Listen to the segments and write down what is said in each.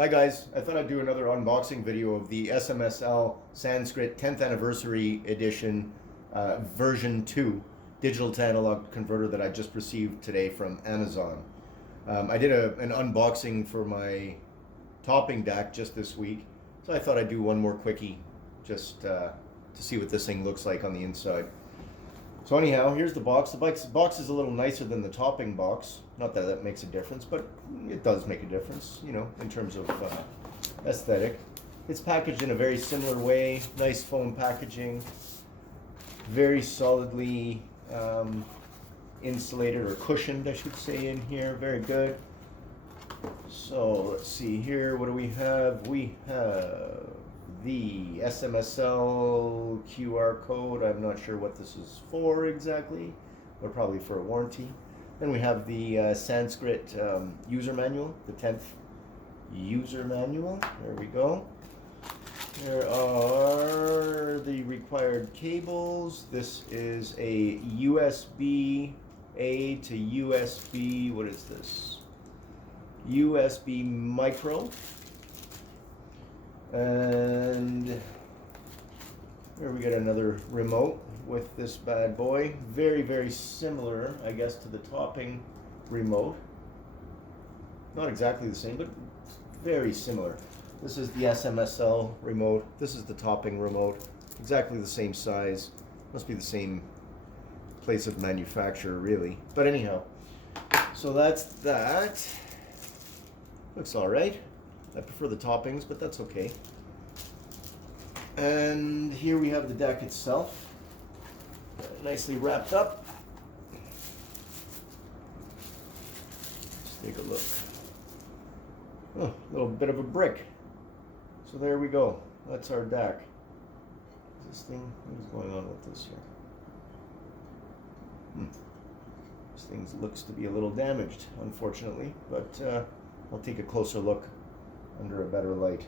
Hi guys, I thought I'd do another unboxing video of the SMSL Sanskrit 10th Anniversary Edition version 2 digital to analog converter that I just received today from Amazon. I did an unboxing for my topping deck just this week, so I thought I'd do one more quickie just to see what this thing looks like on the inside. So anyhow, here's the box. The box is a little nicer than the topping box. Not that that makes a difference, but it does make a difference, you know, in terms of aesthetic. It's packaged in a very similar way. Nice foam packaging. Very solidly insulated or cushioned, I should say, in here. Very good. So let's see here. What do we have? We have the SMSL QR code. I'm not sure what this is for exactly, but probably for a warranty. Then we have the Sanskrit user manual, the 10th user manual. There we go. There are the required cables. This is a USB-A to USB, what is this? USB micro. And here we got another remote with this bad boy. Very, very similar, I guess, to the topping remote. Not exactly the same, but very similar. This is the SMSL remote. This is the topping remote. Exactly the same size. Must be the same place of manufacture, really. But anyhow, so that's that. Looks all right. I prefer the toppings, but that's okay. And here we have the deck itself, nicely wrapped up. Let's take a look. Oh, a little bit of a brick. So there we go. That's our deck. This thing, what is going on with this here? This thing looks to be a little damaged, unfortunately, but I'll take a closer look under a better light.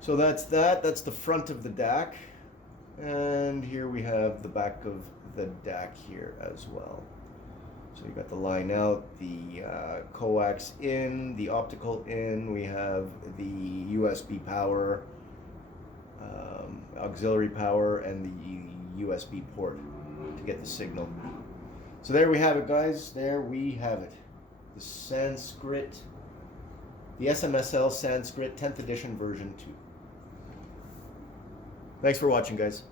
So that's that. That's the front of the DAC. And here we have the back of the DAC here as well. So you got the line out, the coax in, the optical in. We have the USB power, auxiliary power, and the USB port to get the signal. So there we have it, guys. There we have it. The Sanskrit, the SMSL Sanskrit 10th edition version 2. Thanks for watching, guys.